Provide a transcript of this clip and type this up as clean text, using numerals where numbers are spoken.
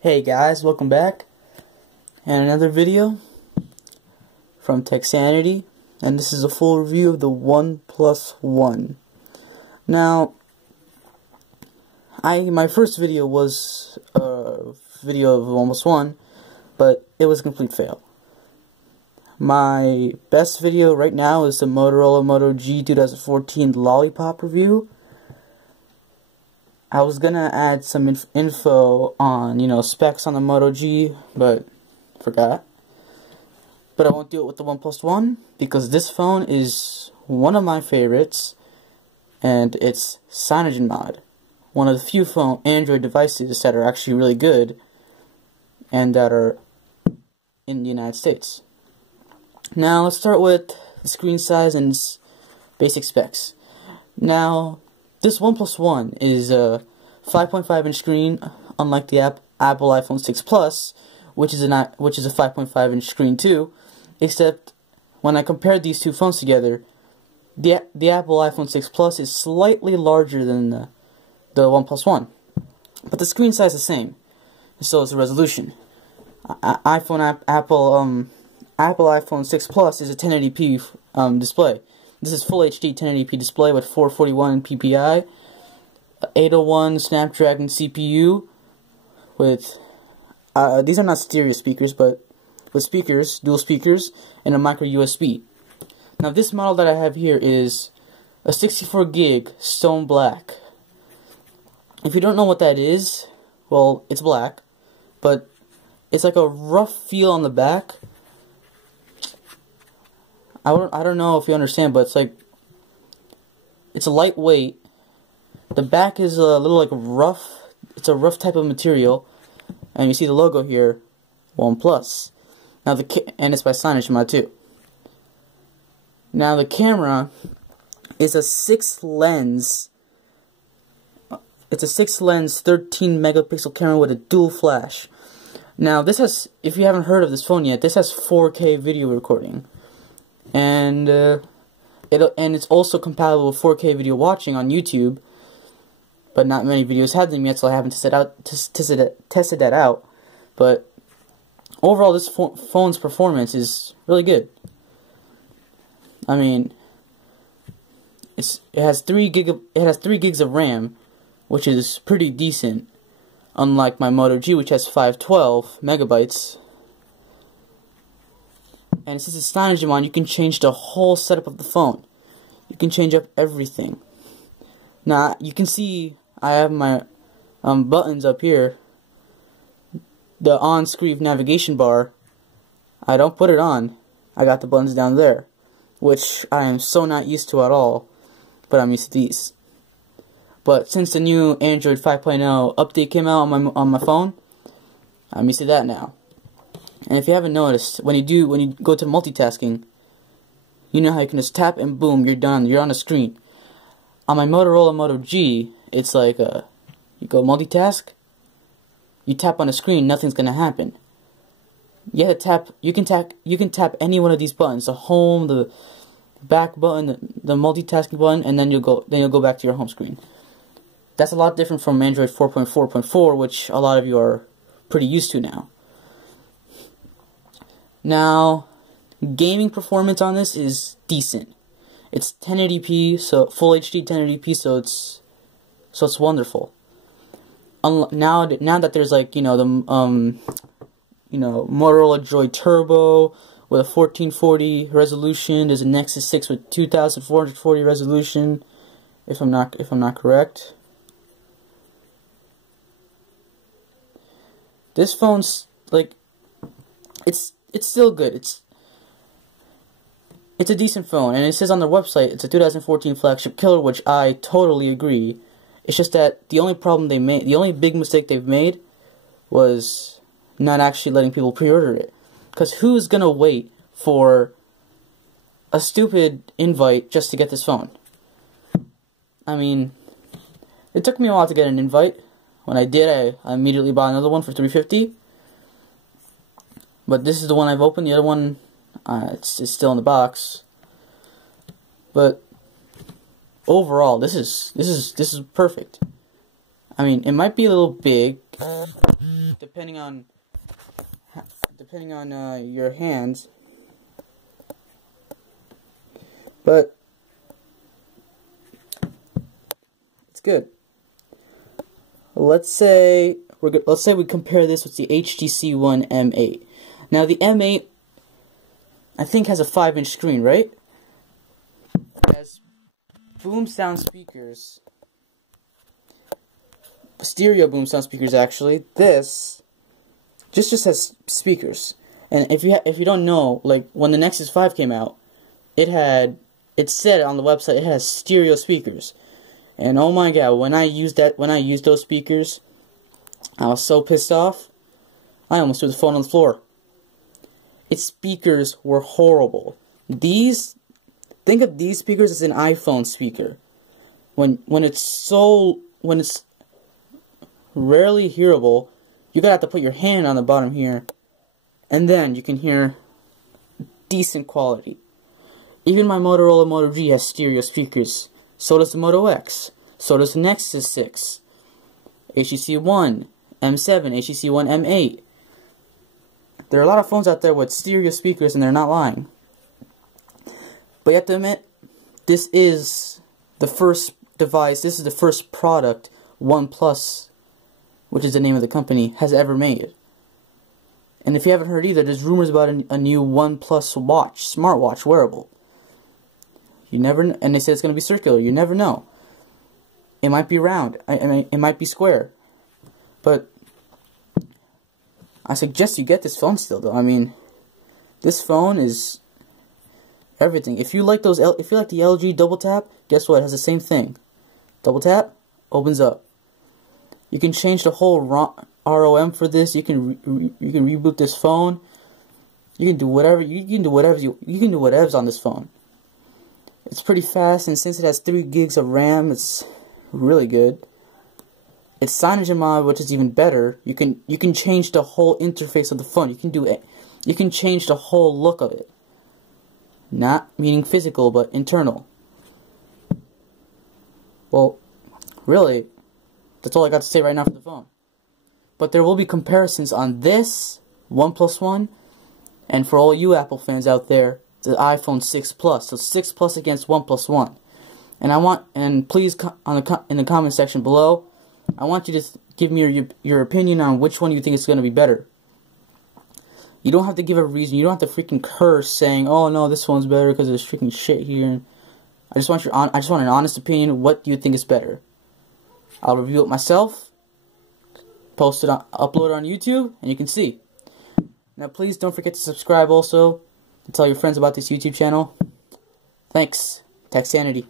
Hey guys, welcome back, and another video from Techsanity, and this is a full review of the OnePlus One. Now, my first video was a video of OnePlus One, but it was a complete fail. My best video right now is the Motorola Moto G 2014 Lollipop review. I was gonna add some info on, specs on the Moto G, but forgot. But I won't do it with the OnePlus One, because this phone is one of my favorites, and it's CyanogenMod. One of the few Android devices that are actually really good, and that are in the United States. Now, let's start with the screen size and basic specs. Now, this OnePlus One is a 5.5-inch screen, unlike the Apple iPhone 6 Plus, which is a 5.5-inch screen too. Except when I compared these two phones together, the Apple iPhone 6 Plus is slightly larger than the OnePlus One, but the screen size is the same, and so is the resolution. Apple iPhone 6 Plus is a 1080p display. This is Full HD 1080p display with 441 ppi, 801 Snapdragon CPU with these are not stereo speakers, but with speakers, dual speakers, and a micro USB. Now, this model that I have here is a 64 gig stone black. If you don't know what that is, well, it's black, but it's like a rough feel on the back. I don't know if you understand, but it's a lightweight. The back is a little like rough. It's a rough type of material, and you see the logo here, OnePlus. Now and it's by CyanogenMod too. Now the camera is a 6-lens. It's a 6-lens, 13-megapixel camera with a dual flash. Now this has, if you haven't heard of this phone yet, this has 4K video recording. And it's also compatible with 4K video watching on YouTube, but not many videos have them yet, so I haven't tested that out. But overall, this phone's performance is really good. I mean, it has 3 gigs of RAM, which is pretty decent, unlike my Moto G, which has 512 megabytes. And since it's CyanogenMod, you can change the whole setup of the phone. You can change up everything. Now, you can see I have my buttons up here. The on-screen navigation bar, I don't put it on. I got the buttons down there, which I am so not used to at all, but I'm used to these. But since the new Android 5.0 update came out on my phone, I'm used to that now. And if you haven't noticed, when you go to multitasking, you know how you can just tap and boom, you're done. You're on the screen. On my Motorola Moto G, it's like you go multitask, you tap on the screen, nothing's gonna happen. You have to tap. You can tap any one of these buttons: the home, the back button, the multitasking button, and then you'll go back to your home screen. That's a lot different from Android 4.4.4, which a lot of you are pretty used to now. Now, gaming performance on this is decent. It's 1080p, so Full HD 1080p, so it's wonderful. Now that there's the Motorola Droid Turbo with a 1440 resolution, there's a Nexus 6 with 2440 resolution, if I'm not correct. This phone's it's still good. It's a decent phone, and it says on their website it's a 2014 flagship killer, which I totally agree. It's just that the only big mistake they've made was not actually letting people pre-order it. Because who's gonna wait for a stupid invite just to get this phone? I mean, it took me a while to get an invite. When I did, I immediately bought another one for $350. But this is the one I've opened. The other one, it's still in the box. But overall, this is perfect. I mean, it might be a little big, depending on your hands. But it's good. Let's say we compare this with the HTC One M8. Now the M8, I think, has a 5-inch screen, right? It has boom sound speakers, stereo boom sound speakers. Actually, this just has speakers. And if you don't know, like when the Nexus 5 came out, it said on the website it has stereo speakers. And oh my god, when I used those speakers, I was so pissed off. I almost threw the phone on the floor. Its speakers were horrible. Think of these speakers as an iPhone speaker. When it's rarely hearable, you gotta have to put your hand on the bottom here, and then you can hear decent quality. Even my Motorola Moto G has stereo speakers. So does the Moto X. So does the Nexus 6. HTC One M7, HTC One M8. There are a lot of phones out there with stereo speakers, and they're not lying. But you have to admit, this is the first device, this is the first product OnePlus, which is the name of the company, has ever made. And if you haven't heard either, there's rumors about a new OnePlus watch, smartwatch wearable. You never know, and they say it's going to be circular. You never know. It might be round. I mean, it might be square. But I suggest you get this phone still, though. I mean, this phone is everything. If you like the LG double tap, guess what? It has the same thing. Double tap opens up. You can change the whole ROM for this. You can reboot this phone. You can do whatever. You can do whatever's on this phone. It's pretty fast, and since it has 3 gigs of RAM, it's really good. It's CyanogenMod, which is even better. You can change the whole interface of the phone. You can change the whole look of it. Not meaning physical, but internal. Well, really, that's all I got to say right now for the phone. But there will be comparisons on this OnePlus One, and for all you Apple fans out there, the iPhone 6 Plus. So 6 Plus against OnePlus One. And please in the comment section below, I want you to give me your opinion on which one you think is going to be better. You don't have to give a reason. You don't have to freaking curse saying, "Oh no, this one's better because there's freaking shit here." I just want an honest opinion. What do you think is better? I'll review it myself, upload it on YouTube, and you can see. Now please don't forget to subscribe also, and tell your friends about this YouTube channel. Thanks. Techsanity.